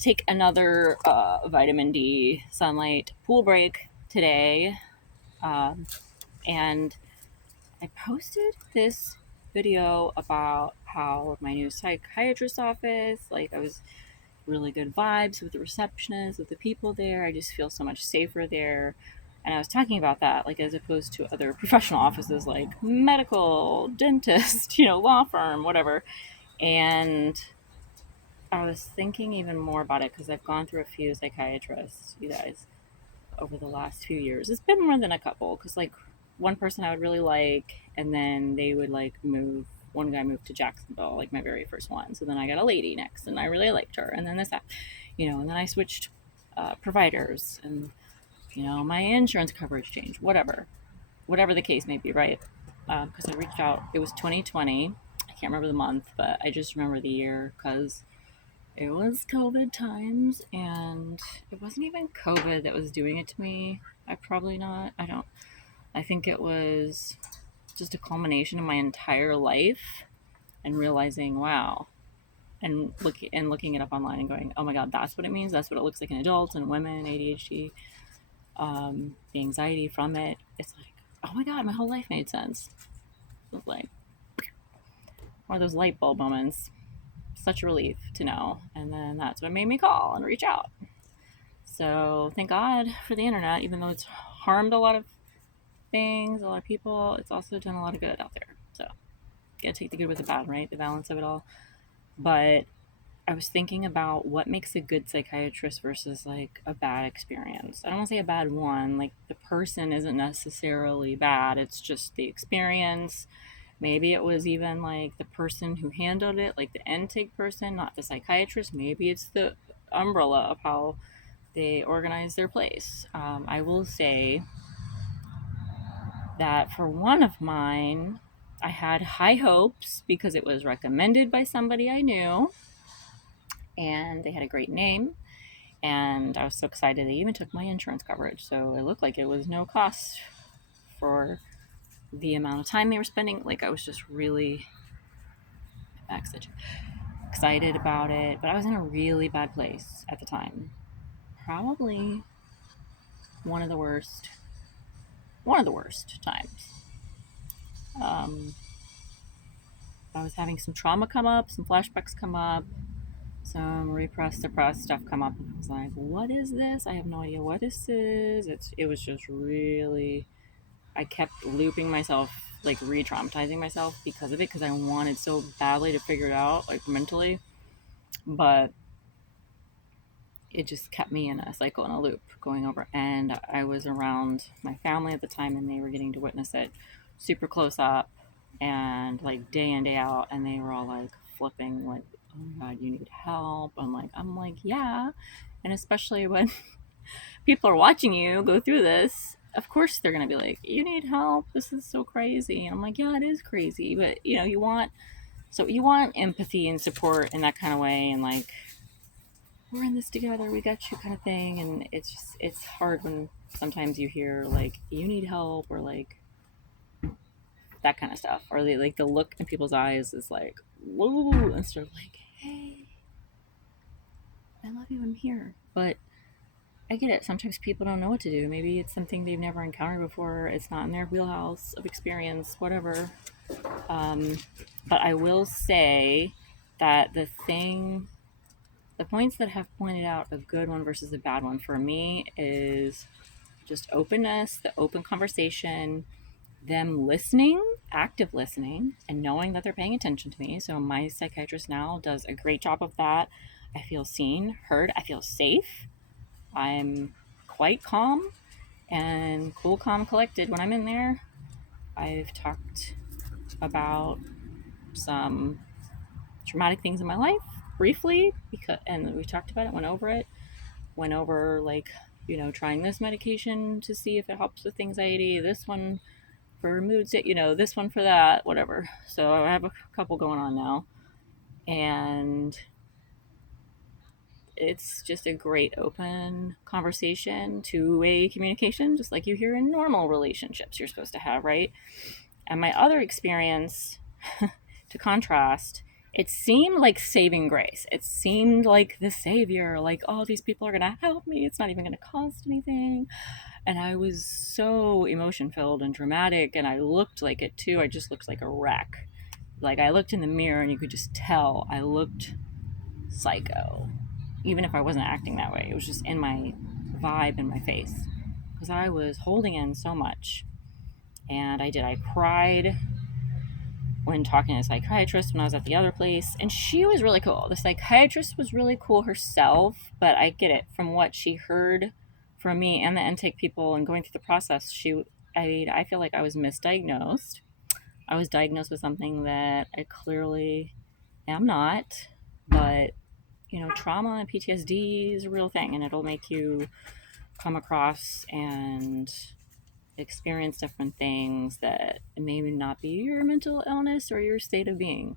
Take another vitamin D sunlight pool break today. Um, and I posted this video about how my new psychiatrist office, like I was really good vibes with the receptionist, with the people there. I just feel so much safer there. And I was talking about that, like as opposed to other professional offices like medical, dentist, law firm, whatever. And I was thinking even more about it because I've gone through a few psychiatrists, you guys, over the last few years. It's been more than a couple because, like, one person I would really like, and then they would, like, move. One guy moved to Jacksonville, like my very first one. So then I got a lady next, and I really liked her. And then this, that, and then I switched providers, and, my insurance coverage changed, whatever the case may be, right? Because I reached out, it was 2020. I can't remember the month, but I just remember the year because it was COVID times, and it wasn't even COVID that was doing it to me. I probably not. I don't. I think it was just a culmination of my entire life and realizing, wow, and looking it up online and going, oh my god, that's what it means. That's what it looks like in adults and women, ADHD, the anxiety from it. It's like, oh my god, my whole life made sense. It was like one of those light bulb moments. Such a relief to know. And then that's what made me call and reach out. So thank God for the internet, even though it's harmed a lot of things, a lot of people, it's also done a lot of good out there. So gotta take the good with the bad, right? The balance of it all. But I was thinking about what makes a good psychiatrist versus like a bad experience. I don't want to say a bad one. Like the person isn't necessarily bad. It's just the experience. Maybe it was even like the person who handled it, like the intake person, not the psychiatrist. Maybe it's the umbrella of how they organize their place. I will say that for one of mine, I had high hopes because it was recommended by somebody I knew and they had a great name. And I was so excited they even took my insurance coverage. So it looked like it was no cost for the amount of time they were spending. Like I was just really excited about it. But I was in a really bad place at the time. Probably one of the worst times. Um, I was having some trauma come up, some flashbacks come up, some repressed, suppressed stuff come up, and I was like, "What is this? I have no idea what this is." It was just really. I kept looping myself, like re-traumatizing myself because of it, because I wanted so badly to figure it out, like mentally, but it just kept me in a cycle and a loop going over. And I was around my family at the time, and they were getting to witness it super close up and like day in day out, and they were all like flipping like, oh my god, you need help. I'm like yeah. And especially when people are watching you go through this, of course they're going to be like, you need help, this is so crazy. And I'm like, yeah, it is crazy, but you want empathy and support in that kind of way, and like, we're in this together, we got you kind of thing. And it's hard when sometimes you hear like you need help, or like that kind of stuff, or like the look in people's eyes is like whoa, instead of like, hey, I love you, I'm here. But I get it, sometimes people don't know what to do. Maybe it's something they've never encountered before, it's not in their wheelhouse of experience, whatever. um, but I will say that the points that have pointed out a good one versus a bad one for me is just openness, the open conversation, them listening, active listening, and knowing that they're paying attention to me. So my psychiatrist now does a great job of that. I feel seen, heard, I feel safe. I'm quite calm and cool, calm, collected when I'm in there. I've talked about some traumatic things in my life briefly, and we talked about it, went over like, trying this medication to see if it helps with anxiety, this one for moods, this one for that, whatever. So I have a couple going on now, and it's just a great open conversation, two-way communication, just like you hear in normal relationships you're supposed to have, right? And my other experience, to contrast, it seemed like saving grace. It seemed like the savior, like, oh, these people are going to help me. It's not even going to cost anything. And I was so emotion filled and dramatic, and I looked like it too. I just looked like a wreck. Like, I looked in the mirror and you could just tell I looked psycho, even if I wasn't acting that way. It was just in my vibe, in my face, because I was holding in so much. And I cried when talking to a psychiatrist when I was at the other place, and she was really cool. The psychiatrist was really cool herself, but I get it from what she heard from me and the intake people and going through the process. I feel like I was misdiagnosed. I was diagnosed with something that I clearly am not, but trauma and PTSD is a real thing, and it'll make you come across and experience different things that may not be your mental illness or your state of being.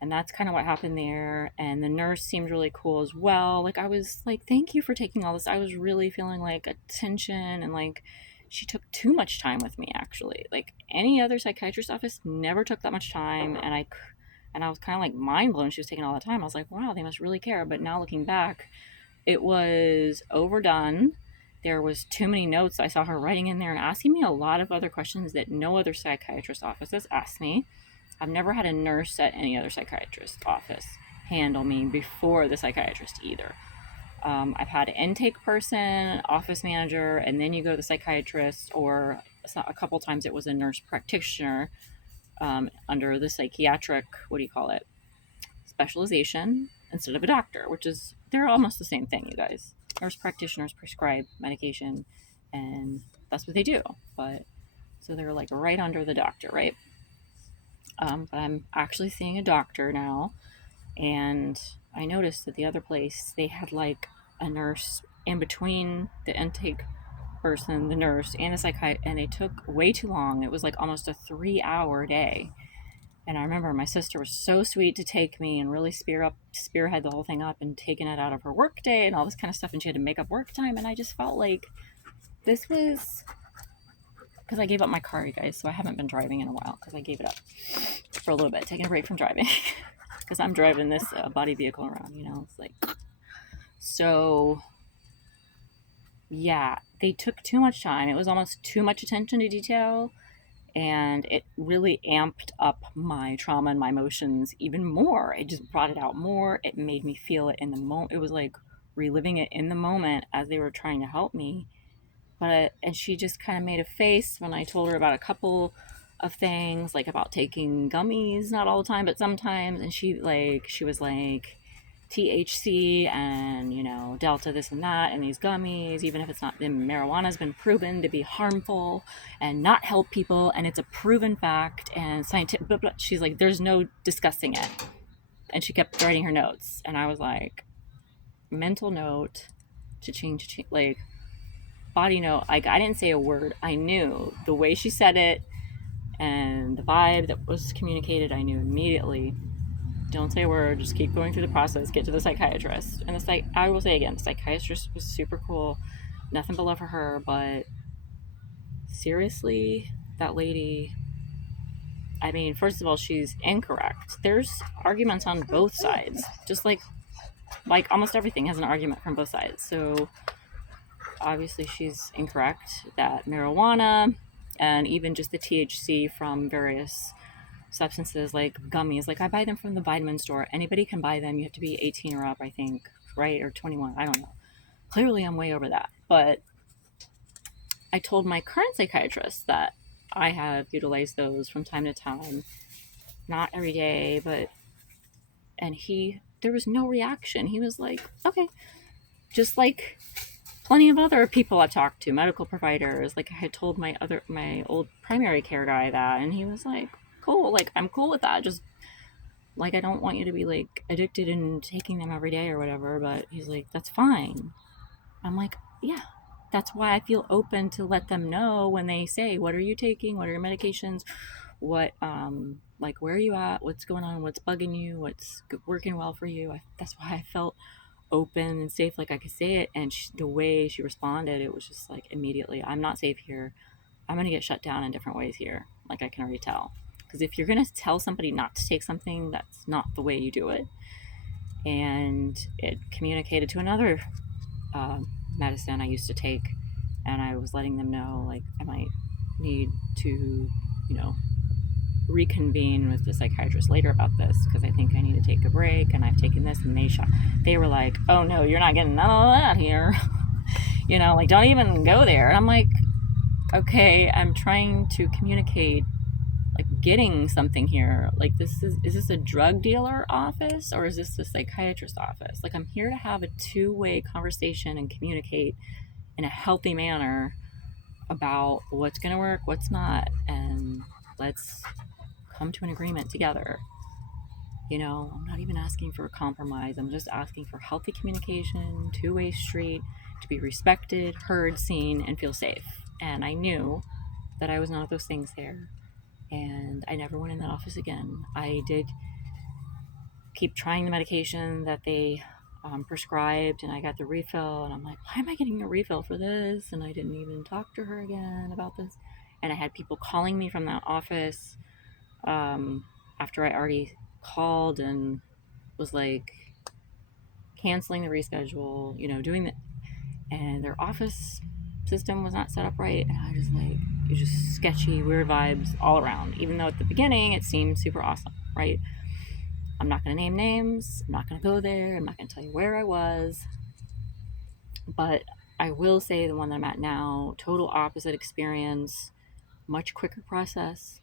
And that's kind of what happened there. And the nurse seemed really cool as well. Like, I was like, thank you for taking all this. I was really feeling like attention, and like she took too much time with me, actually. Like, any other psychiatrist office never took that much time. And I was kind of like mind blown she was taking all the time. I was like, wow, they must really care. But now looking back, it was overdone. There was too many notes. I saw her writing in there and asking me a lot of other questions that no other psychiatrist offices asked me. I've never had a nurse at any other psychiatrist office handle me before the psychiatrist either. I've had an intake person, office manager, and then you go to the psychiatrist, or a couple times it was a nurse practitioner under the psychiatric, what do you call it, specialization, instead of a doctor, which is, they're almost the same thing, you guys. Nurse practitioners prescribe medication, and that's what they do. But so they're like right under the doctor, right? But I'm actually seeing a doctor now, and I noticed that the other place they had like a nurse in between the intake person, the nurse, and the psychiatrist, and they took way too long. It was like almost a 3-hour day. And I remember my sister was so sweet to take me and really spearhead the whole thing up and taking it out of her work day and all this kind of stuff. And she had to make up work time. And I just felt like this was because I gave up my car, you guys. So I haven't been driving in a while because I gave it up for a little bit, taking a break from driving because I'm driving this body vehicle around, It's like, so yeah, they took too much time. It was almost too much attention to detail. And it really amped up my trauma and my emotions even more. It just brought it out more. It made me feel it in the moment. It was like reliving it in the moment as they were trying to help me. And she just kind of made a face when I told her about a couple of things, like about taking gummies, not all the time, but sometimes. And she was like, THC and delta this and that, and these gummies, even if it's not been, marijuana's been proven to be harmful and not help people, and it's a proven fact and scientific, blah, blah. She's like, there's no discussing it. And she kept writing her notes, and I was like, mental note to change, like body note. Like, I didn't say a word. I knew the way she said it and the vibe that was communicated. I knew immediately. Don't say a word, just keep going through the process, get to the psychiatrist. And I will say again, the psychiatrist was super cool. Nothing but love for her, but seriously, that lady, I mean, first of all, she's incorrect. There's arguments on both sides. Just like almost everything has an argument from both sides. So obviously she's incorrect that marijuana and even just the THC from various substances like gummies, like I buy them from the vitamin store. Anybody can buy them. You have to be 18 or up, I think, right? Or 21. I don't know. Clearly I'm way over that. But I told my current psychiatrist that I have utilized those from time to time. Not every day, but there was no reaction. He was like, okay. Just like plenty of other people I've talked to, medical providers. Like I had told my old primary care guy that, and he was like, cool, like I'm cool with that. Just like I don't want you to be like addicted and taking them every day or whatever, but he's like, that's fine. I'm like, yeah, that's why I feel open to let them know when they say, what are you taking? What are your medications? What, like, where are you at? What's going on? What's bugging you? What's working well for you? That's why I felt open and safe, like I could say it. And the way she responded, it was just like immediately, I'm not safe here. I'm going to get shut down in different ways here. Like I can already tell. Because if you're going to tell somebody not to take something, that's not the way you do it. And it communicated to another uh, medicine I used to take, and I was letting them know, like, I might need to, reconvene with the psychiatrist later about this because I think I need to take a break, and I've taken this, and they were like, oh no, you're not getting none of that here. Like, don't even go there. And I'm like, okay, I'm trying to communicate, like, getting something here. Like, is this a drug dealer office or is this a psychiatrist office? Like, I'm here to have a two-way conversation and communicate in a healthy manner about what's going to work, what's not, and let's come to an agreement together. I'm not even asking for a compromise. I'm just asking for healthy communication, two-way street, to be respected, heard, seen, and feel safe. And I knew that I was none of those things there. And I never went in that office again. I did keep trying the medication that they prescribed, and I got the refill, and I'm like, why am I getting a refill for this? And I didn't even talk to her again about this. And I had people calling me from that office after I already called and was like canceling the reschedule, doing that. And their office system was not set up right. And I was like, it was just sketchy, weird vibes all around. Even though at the beginning it seemed super awesome, right? I'm not going to name names. I'm not going to go there. I'm not going to tell you where I was. But I will say the one that I'm at now, total opposite experience, much quicker process,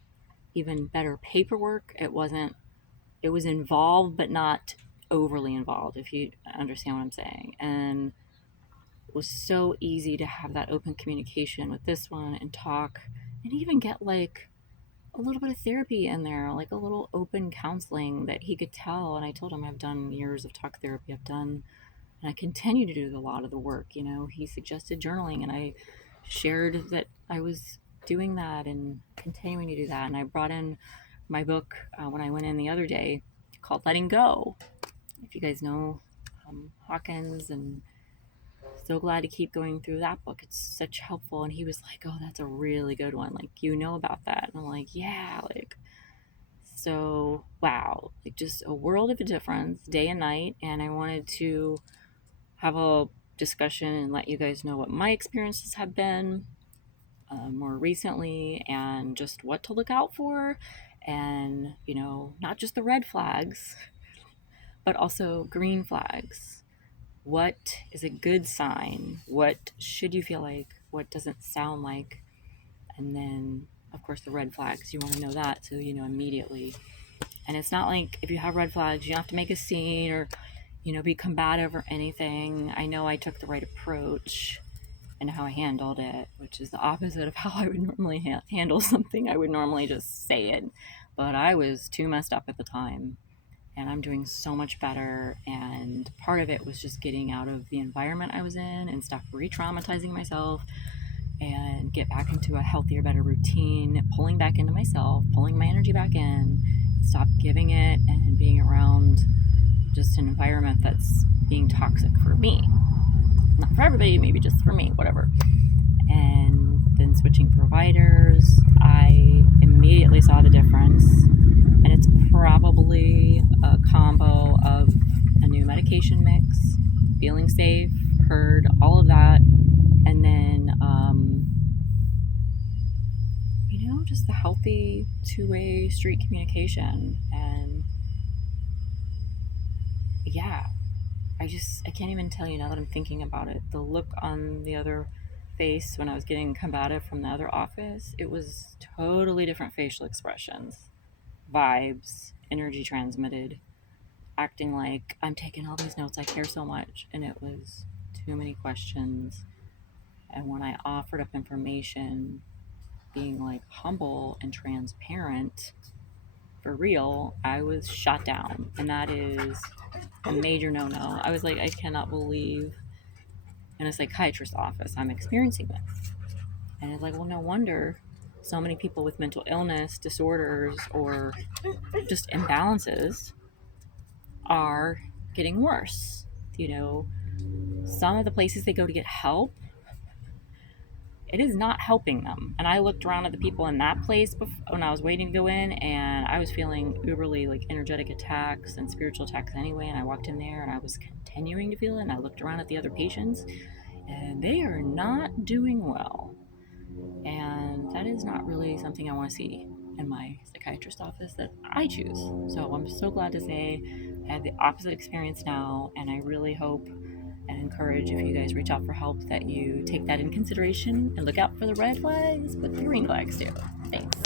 even better paperwork. It was involved, but not overly involved, if you understand what I'm saying. And it was so easy to have that open communication with this one and talk and even get like a little bit of therapy in there, like a little open counseling that he could tell. And I told him I've done years of talk therapy. And I continue to do a lot of the work. He suggested journaling, and I shared that I was doing that and continuing to do that. And I brought in my book when I went in the other day called Letting Go. If you guys know Hawkins, and so glad to keep going through that book. It's such helpful. And he was like, oh, that's a really good one. Like, about that. And I'm like, yeah, like, so wow, like just a world of a difference day and night. And I wanted to have a discussion and let you guys know what my experiences have been more recently, and just what to look out for, and not just the red flags, but also green flags. What is a good sign? What should you feel like? What doesn't sound like? And then, of course, the red flags. You want to know that, so immediately. And it's not like if you have red flags, you don't have to make a scene or be combative or anything. I know I took the right approach and how I handled it, which is the opposite of how I would normally handle something. I would normally just say it, but I was too messed up at the time, and I'm doing so much better. And part of it was just getting out of the environment I was in and stop re-traumatizing myself and get back into a healthier, better routine, pulling back into myself, pulling my energy back in, stop giving it and being around just an environment that's being toxic for me. Not for everybody, maybe just for me, whatever. And then switching providers, I immediately saw the difference. And it's probably a combo of a new medication mix, feeling safe, heard, all of that. And then, just the healthy two-way street communication. And yeah, I can't even tell you now that I'm thinking about it. The look on the other face when I was getting combative from the other office, it was totally different facial expressions, vibes, energy transmitted, acting like I'm taking all these notes, I care so much. And it was too many questions. And when I offered up information, being like humble and transparent for real, I was shot down. And that is a major no-no. I was like, I cannot believe in a psychiatrist's office I'm experiencing this. And it's like, well, no wonder so many people with mental illness, disorders, or just imbalances are getting worse. Some of the places they go to get help, it is not helping them. And I looked around at the people in that place when I was waiting to go in, and I was feeling uberly like energetic attacks and spiritual attacks anyway. And I walked in there and I was continuing to feel it. And I looked around at the other patients, and they are not doing well. And that is not really something I want to see in my psychiatrist office that I choose. So I'm so glad to say I had the opposite experience now, and I really hope and encourage, if you guys reach out for help, that you take that in consideration and look out for the red flags, but the green flags too. Thanks.